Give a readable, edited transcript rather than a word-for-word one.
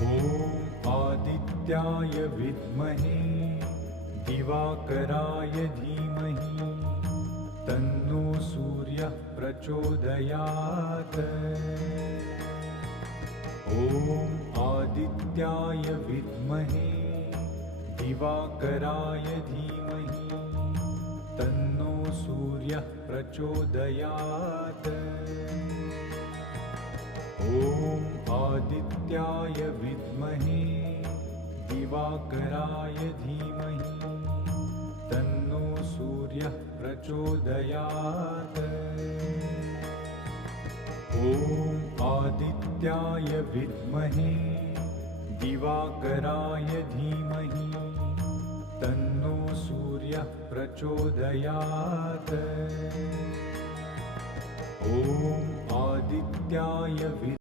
ॐ आदित्याय विद्महे दिवाकराय धीमहि तन्नो सूर्यः प्रचोदयात्। ॐ आदित्याय विद्महे दिवाकराय धीमहि तन्नो सूर्यः प्रचोदयात्। ॐ आदित्याय विद्महे दिवाकराय धीमहि तन्नो सूर्यः प्रचोदयात्। ॐ आदित्याय विद्महे दिवाकराय धीमहि तन्नो सूर्यः प्रचोदयात्। ॐ आदित्याय